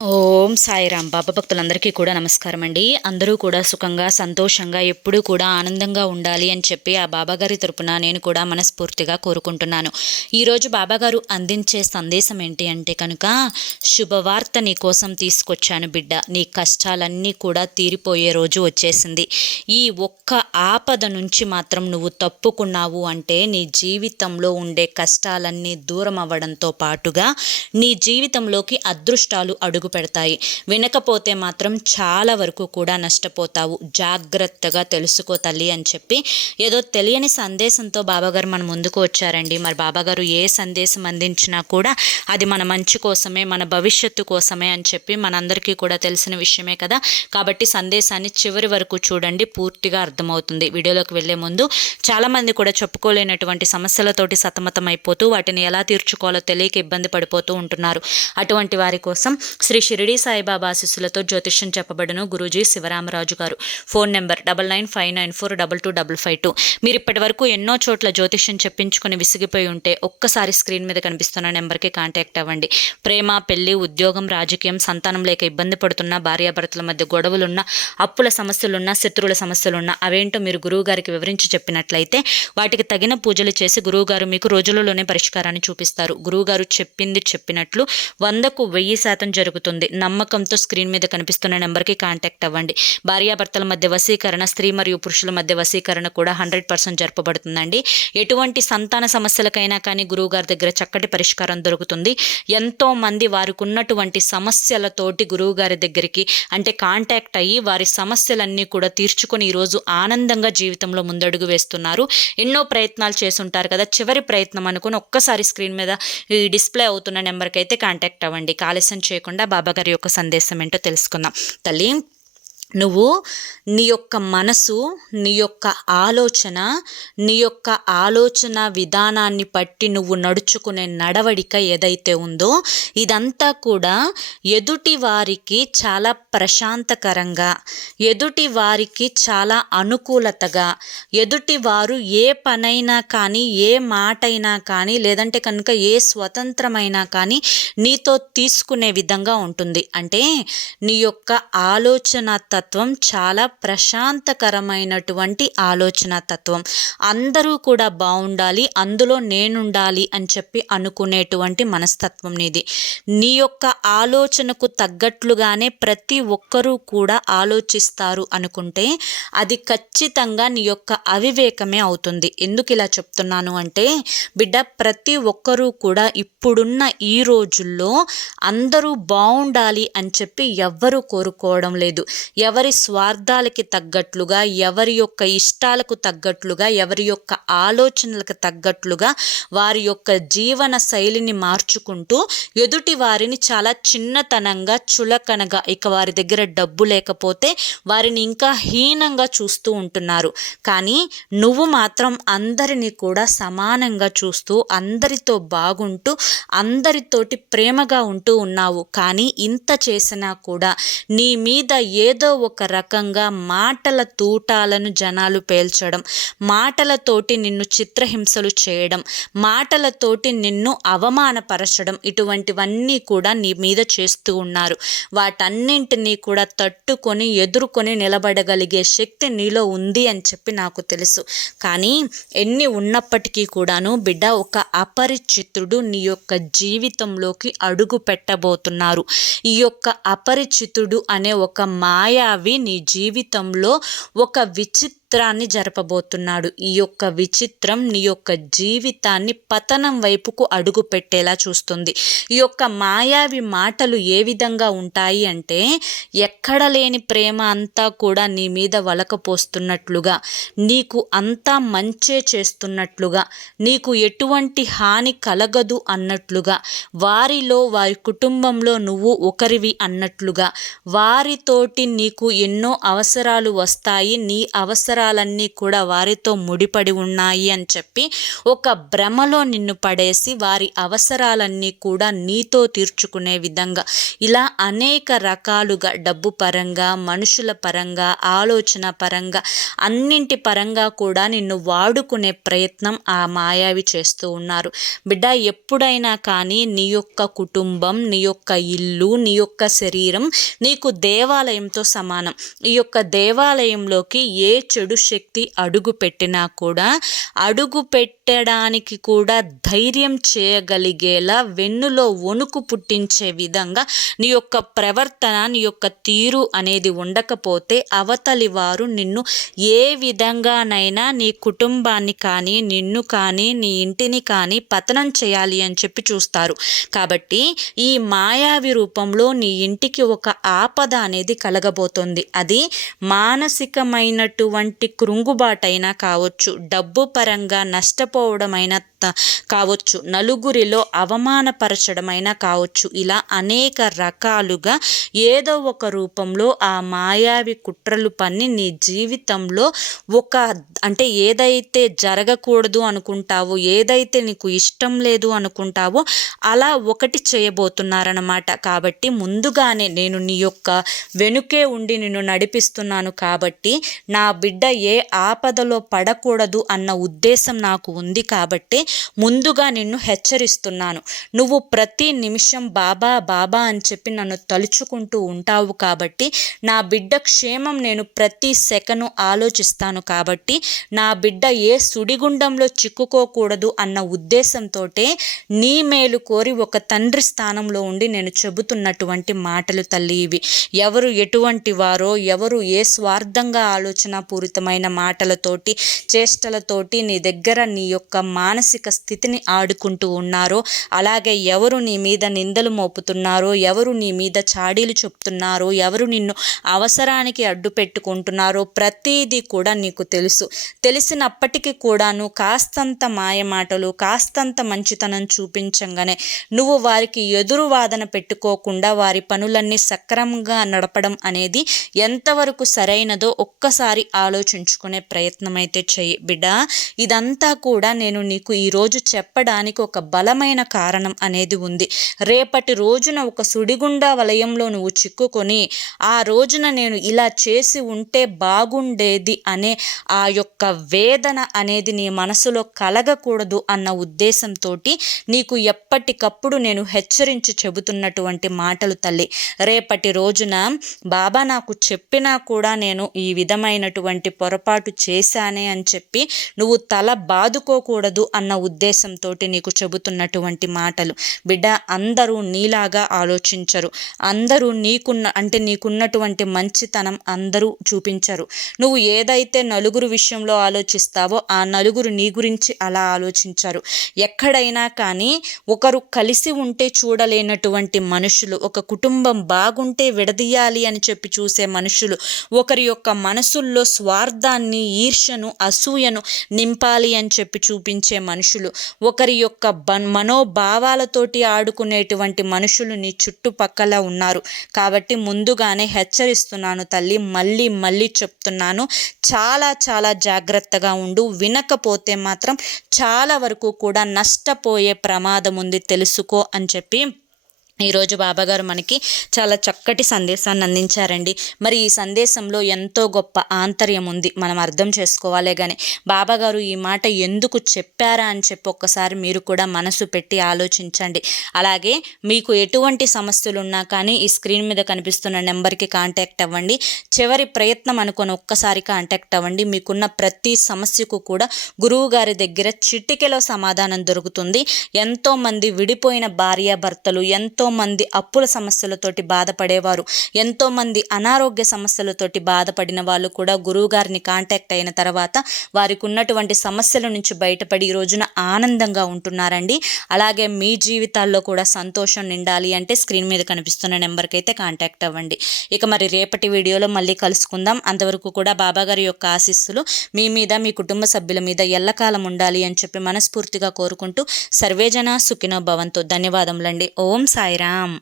ఓం సాయిరామ్. బాబా భక్తులందరికీ కూడా నమస్కారం అండి. అందరూ కూడా సుఖంగా సంతోషంగా ఎప్పుడూ కూడా ఆనందంగా ఉండాలి అని చెప్పి ఆ బాబాగారి తరపున నేను కూడా మనస్ఫూర్తిగా కోరుకుంటున్నాను. ఈరోజు బాబాగారు అందించే సందేశం ఏంటి అంటే కనుక, శుభవార్త నీ కోసం తీసుకొచ్చాను బిడ్డ, నీ కష్టాలన్నీ కూడా తీరిపోయే రోజు వచ్చేసింది. ఈ ఒక్క ఆపద నుంచి మాత్రం నువ్వు తప్పుకున్నావు అంటే నీ జీవితంలో ఉండే కష్టాలన్నీ దూరం అవ్వడంతో పాటుగా నీ జీవితంలోకి అదృష్టాలు అడుగు పెడతాయి. వినకపోతే మాత్రం చాలా వరకు కూడా నష్టపోతావు. జాగ్రత్తగా తెలుసుకో తల్లి అని చెప్పి ఏదో తెలియని సందేశంతో బాబాగారు మన ముందుకు వచ్చారండి. మరి బాబాగారు ఏ సందేశం అందించినా కూడా అది మన మంచి కోసమే, మన భవిష్యత్తు కోసమే అని చెప్పి మనందరికీ కూడా తెలిసిన విషయమే కదా. కాబట్టి సందేశాన్ని చివరి వరకు చూడండి, పూర్తిగా అర్థమవుతుంది. వీడియోలోకి వెళ్లే ముందు చాలామంది కూడా చెప్పుకోలేనటువంటి సమస్యలతోటి సతమతం అయిపోతూ వాటిని ఎలా తీర్చుకోవాలో తెలియక ఇబ్బంది పడిపోతూ ఉంటున్నారు. అటువంటి వారి కోసం శ్రీ షిరిడి సాయిబాబా ఆశీస్సులతో జ్యోతిష్యం చెప్పబడును గురూజీ శివరామరాజు గారు. Phone number 9959942252. మీరు ఇప్పటి వరకు ఎన్నో చోట్ల జ్యోతిష్యం చెప్పించుకుని విసిగిపోయి ఉంటే ఒక్కసారి స్క్రీన్ మీద కనిపిస్తున్న నెంబర్కి కాంటాక్ట్ అవ్వండి. ప్రేమ, పెళ్లి, ఉద్యోగం, రాజకీయం, సంతానం లేక ఇబ్బంది పడుతున్న, భార్యాభర్తల మధ్య గొడవలున్నా, అప్పుల సమస్యలున్నా, శత్రువుల సమస్యలున్నా అవేంటో మీరు గురువు గారికి వివరించి చెప్పినట్లయితే వాటికి తగిన పూజలు చేసి గురువుగారు మీకు రోజులలోనే పరిష్కారాన్ని చూపిస్తారు. గురువుగారు చెప్పింది చెప్పినట్లు 100కు 1000% జరుగుతుంది. నమ్మకంతో స్క్రీన్ మీద కనిపిస్తున్న నెంబర్కి కాంటాక్ట్ అవ్వండి. భార్యాభర్తల మధ్య వశీకరణ, స్త్రీ మరియు పురుషుల మధ్య వశీకరణ కూడా 100% జరపబడుతుందండి. ఎటువంటి సంతాన సమస్యలకైనా కానీ గురువుగారి దగ్గర చక్కటి పరిష్కారం దొరుకుతుంది. ఎంతో మంది వారికి ఉన్నటువంటి సమస్యలతోటి గురువుగారి దగ్గరికి అంటే కాంటాక్ట్ అయ్యి వారి సమస్యలన్నీ కూడా తీర్చుకొని ఈరోజు ఆనందంగా జీవితంలో ముందడుగు వేస్తున్నారు. ఎన్నో ప్రయత్నాలు చేసుంటారు కదా, చివరి ప్రయత్నం అనుకుని ఒక్కసారి స్క్రీన్ మీద ఈ డిస్ప్లే అవుతున్న నెంబర్కి అయితే కాంటాక్ట్ అవ్వండి. ఆలస్యం చేయకుండా బాబాగారి యొక్క సందేశం ఏంటో తెలుసుకుందాం. తల్లి, నువ్వు నీ యొక్క మనసు, నీ యొక్క ఆలోచన విధానాన్ని బట్టి నువ్వు నడుచుకునే నడవడిక ఏదైతే ఉందో ఇదంతా కూడా ఎదుటి వారికి చాలా ప్రశాంతకరంగా, ఎదుటి వారికి చాలా అనుకూలతగా, ఎదుటి వారు ఏ పనైనా కానీ, ఏ మాటైనా కానీ, లేదంటే కనుక ఏ స్వతంత్రమైనా కానీ నీతో తీసుకునే విధంగా ఉంటుంది. అంటే నీ యొక్క ఆలోచన తత్వం చాలా ప్రశాంతకరమైనటువంటి ఆలోచన తత్వం. అందరూ కూడా బాగుండాలి, అందులో నేనుండాలి అని చెప్పి అనుకునేటువంటి మనస్తత్వం నీది. నీ యొక్క ఆలోచనకు తగ్గట్లుగానే ప్రతి ఒక్కరూ కూడా ఆలోచిస్తారు అనుకుంటే అది ఖచ్చితంగా నీ యొక్క అవివేకమే అవుతుంది. ఎందుకు ఇలా చెప్తున్నాను అంటే బిడ్డ, ప్రతి ఒక్కరూ కూడా ఇప్పుడున్న ఈ రోజుల్లో అందరూ బాగుండాలి అని చెప్పి ఎవ్వరూ కోరుకోవడం లేదు. ఎవరి స్వార్థాలకి తగ్గట్లుగా, ఎవరి యొక్క ఇష్టాలకు తగ్గట్లుగా, ఎవరి యొక్క ఆలోచనలకు తగ్గట్లుగా వారి యొక్క జీవన శైలిని మార్చుకుంటూ ఎదుటి వారిని చాలా చిన్నతనంగా, చులకనగా, ఇక వారి దగ్గర డబ్బు లేకపోతే వారిని ఇంకా హీనంగా చూస్తూ ఉంటున్నారు. కానీ నువ్వు మాత్రం అందరినీ కూడా సమానంగా చూస్తూ అందరితో బాగుంటూ అందరితోటి ప్రేమగా ఉంటూ ఉన్నావు. కానీ ఇంత చేసినా కూడా నీ మీద ఏదో ఒక రకంగా మాటల తూటాలను జనాలు పేల్చడం, మాటలతోటి నిన్ను చిత్రహింసలు చేయడం, మాటలతోటి నిన్ను అవమానపరచడం, ఇటువంటివన్నీ కూడా నీ మీద చేస్తూ ఉన్నారు. వాటన్నింటినీ కూడా తట్టుకొని ఎదుర్కొని నిలబడగలిగే శక్తి నీలో ఉంది అని చెప్పి నాకు తెలుసు. కానీ ఎన్ని ఉన్నప్పటికీ కూడాను బిడ్డ, ఒక అపరిచితుడు నీ యొక్క జీవితంలోకి అడుగు పెట్టబోతున్నారు. ఈ యొక్క అపరిచితుడు అనే ఒక మాయావి నీ జీవితంలో ఒక విచిత్రాన్ని జరపబోతున్నాడు. ఈ యొక్క విచిత్రం నీ యొక్క జీవితాన్ని పతనం వైపుకు అడుగు పెట్టేలా చూస్తుంది. ఈ యొక్క మాయావి మాటలు ఏ విధంగా ఉంటాయి అంటే, ఎక్కడ లేని ప్రేమ అంతా కూడా నీ మీద వలకపోస్తున్నట్లుగా, నీకు అంతా మంచే చేస్తున్నట్లుగా, నీకు ఎటువంటి హాని కలగదు అన్నట్లుగా, వారిలో వారి కుటుంబంలో నువ్వు ఒకరివి అన్నట్లుగా, వారితోటి నీకు ఎన్నో అవసరాలు వస్తాయి, నీ అవసరాలు అవసరాలన్నీ కూడా వారితో ముడిపడి ఉన్నాయి అని చెప్పి ఒక భ్రమలో నిన్ను పడేసి వారి అవసరాలన్నీ కూడా నీతో తీర్చుకునే విధంగా ఇలా అనేక రకాలుగా డబ్బు పరంగా, మనుషుల పరంగా, ఆలోచన పరంగా, అన్నింటి పరంగా కూడా నిన్ను వాడుకునే ప్రయత్నం ఆ మాయావి చేస్తూ ఉన్నారు. బిడ్డ, ఎప్పుడైనా కానీ నీ యొక్క కుటుంబం, నీ యొక్క ఇల్లు, నీ యొక్క శరీరం నీకు దేవాలయంతో సమానం. ఈ యొక్క దేవాలయంలోకి ఏ చెడు శక్తి అడుగు పెట్టినా కూడా అడుగు పెట్టడానికి కూడా ధైర్యం చేయగలిగేలా వెన్నులో వణుకు పుట్టించే విధంగా నీ యొక్క ప్రవర్తన, నీ యొక్క తీరు అనేది ఉండకపోతే అవతలి వారు నిన్ను ఏ విధంగానైనా నీ కుటుంబాన్ని కానీ, నిన్ను కానీ, నీ ఇంటిని కానీ పతనం చేయాలి అని చెప్పి చూస్తారు. కాబట్టి ఈ మాయావి రూపంలో నీ ఇంటికి ఒక ఆపద అనేది కలగబోతుంది. అది మానసికమైనటువంటి కృంగుబాటైనా కావచ్చు, డబ్బు పరంగా నష్టపోవడమైనా కావచ్చు, నలుగురిలో అవమానపరచడమైనా కావచ్చు. ఇలా అనేక రకాలుగా ఏదో ఒక రూపంలో ఆ మాయావి కుట్రలు పన్ని నీ జీవితంలో అంటే ఏదైతే జరగకూడదు అనుకుంటావో, ఏదైతే నీకు ఇష్టం లేదు అనుకుంటావో అలా ఒకటి చేయబోతున్నారన్నమాట. కాబట్టి ముందుగానే నేను నీ యొక్క వెనుకే ఉండి నిన్ను నడిపిస్తున్నాను. కాబట్టి నా బిడ్డ ఏ ఆపదలో పడకూడదు అన్న ఉద్దేశం నాకు ఉంది. కాబట్టి ముందుగా నిన్ను హెచ్చరిస్తున్నాను. నువ్వు ప్రతి నిమిషం బాబా బాబా అని చెప్పి నన్ను తలుచుకుంటూ ఉంటావు. కాబట్టి నా బిడ్డ క్షేమం నేను ప్రతి సెకను ఆలోచిస్తాను. కాబట్టి నా బిడ్డ ఏ సుడిగుండంలో చిక్కుకోకూడదు అన్న ఉద్దేశంతో నీ మేలు కోరి ఒక తండ్రి స్థానంలో ఉండి నేను చెబుతున్నటువంటి మాటలు తల్లి ఇవి. ఎవరు ఎటువంటి వారో, ఎవరు ఏ స్వార్థంగా ఆలోచనాపూరితమైన మాటలతోటి, చేష్టలతోటి నీ దగ్గర నీ యొక్క మానసిక స్థితిని ఆడుకుంటూ ఉన్నారో, అలాగే ఎవరు నీ మీద నిందలు మోపుతున్నారో, ఎవరు నీ మీద చాడీలు చెప్తున్నారో, ఎవరు నిన్ను అవసరానికి అడ్డు పెట్టుకుంటున్నారో ప్రతిదీ కూడా నీకు తెలుసు. తెలిసినప్పటికీ కూడాను కాస్తంత మాయమాటలు, కాస్తంత మంచితనం చూపించంగానే నువ్వు వారికి ఎదురు వాదన పెట్టుకోకుండా వారి పనులన్నీ సక్రమంగా నడపడం అనేది ఎంతవరకు సరైనదో ఒక్కసారి ఆలోచించుకునే ప్రయత్నం అయితే చెయ్యి బిడ్డ. ఇదంతా కూడా నేను నీకు ఈరోజు చెప్పడానికి ఒక బలమైన కారణం అనేది ఉంది. రేపటి రోజున ఒక సుడిగుండా వలయంలో నువ్వు చిక్కుకొని ఆ రోజున నేను ఇలా చేసి ఉంటే బాగుండేది అనే ఆ యొక్క వేదన అనేది నీ మనసులో కలగకూడదు అన్న ఉద్దేశంతో నీకు ఎప్పటికప్పుడు నేను హెచ్చరించి చెబుతున్నటువంటి మాటలు తల్లి. రేపటి రోజున బాబా నాకు చెప్పినా కూడా నేను ఈ విధమైనటువంటి పొరపాటు చేశానే అని చెప్పి నువ్వు తల బాదుకోకూడదు అన్న ఉద్దేశంతో నీకు చెబుతున్నటువంటి మాటలు. బిడ్డ, అందరూ నీలాగా ఆలోచించరు. అందరూ నీకున్నటువంటి మంచితనం అందరూ చూపించరు. నువ్వు ఏదైతే నలుగురు విషయంలో ఆలోచిస్తావో ఆ నలుగురు నీ గురించి అలా ఆలోచించరు. ఎక్కడైనా కానీ ఒకరు కలిసి ఉంటే చూడలేనటువంటి మనుషులు, ఒక కుటుంబం బాగుంటే విడదీయాలి అని చెప్పి చూసే మనుషులు, ఒకరి యొక్క మనసుల్లో స్వార్థాన్ని, ఈర్ష్యను, అసూయను నింపాలి అని చెప్పి చూపించే మనుషులు, ఒకరి యొక్క మనోభావాలతోటి ఆడుకునేటువంటి మనుషులు నీ చుట్టుపక్కల ఉన్నారు. కాబట్టి ముందుగానే హెచ్చరిస్తున్నాను తల్లి, మళ్ళీ చెప్తున్నాను, చాలా చాలా జాగ్రత్తగా ఉండు. వినకపోతే మాత్రం చాలా వరకు కూడా నష్టపోయే ప్రమాదం ఉంది, తెలుసుకో అని చెప్పి ఈరోజు బాబాగారు మనకి చాలా చక్కటి సందేశాన్ని అందించారండి. మరి ఈ సందేశంలో ఎంతో గొప్ప ఆంతర్యం ఉంది, మనం అర్థం చేసుకోవాలే. కానీ బాబాగారు ఈ మాట ఎందుకు చెప్పారా అని చెప్పి ఒక్కసారి మీరు కూడా మనసు పెట్టి ఆలోచించండి. అలాగే మీకు ఎటువంటి సమస్యలు ఉన్నా కానీ ఈ స్క్రీన్ మీద కనిపిస్తున్న నెంబర్కి కాంటాక్ట్ అవ్వండి. చివరి ప్రయత్నం అనుకొని ఒక్కసారి కాంటాక్ట్ అవ్వండి. మీకున్న ప్రతి సమస్యకు కూడా గురువు గారి దగ్గర చిటికెలో సమాధానం దొరుకుతుంది. ఎంతోమంది విడిపోయిన భార్యాభర్తలు, ఎంతోమంది అప్పుల సమస్యలతోటి బాధపడేవారు, ఎంతోమంది అనారోగ్య సమస్యలతోటి బాధపడిన వాళ్ళు కూడా గురువుగారిని కాంటాక్ట్ అయిన తర్వాత వారికి ఉన్నటువంటి సమస్యల నుంచి బయటపడి ఈ రోజున ఆనందంగా ఉంటున్నారండి. అలాగే మీ జీవితాల్లో కూడా సంతోషం నిండాలి అంటే స్క్రీన్ మీద కనిపిస్తున్న నెంబర్కి అయితే కాంటాక్ట్ అవ్వండి. ఇక మరి రేపటి వీడియోలో మళ్ళీ కలుసుకుందాం. అంతవరకు కూడా బాబాగారి యొక్క ఆశీస్సులు మీ మీద, మీ కుటుంబ సభ్యుల మీద ఎల్లకాలం ఉండాలి అని చెప్పి మనస్ఫూర్తిగా కోరుకుంటూ సర్వేజన సుఖినో భవంతు. ధన్యవాదములండి. ఓం సాయిరామ్.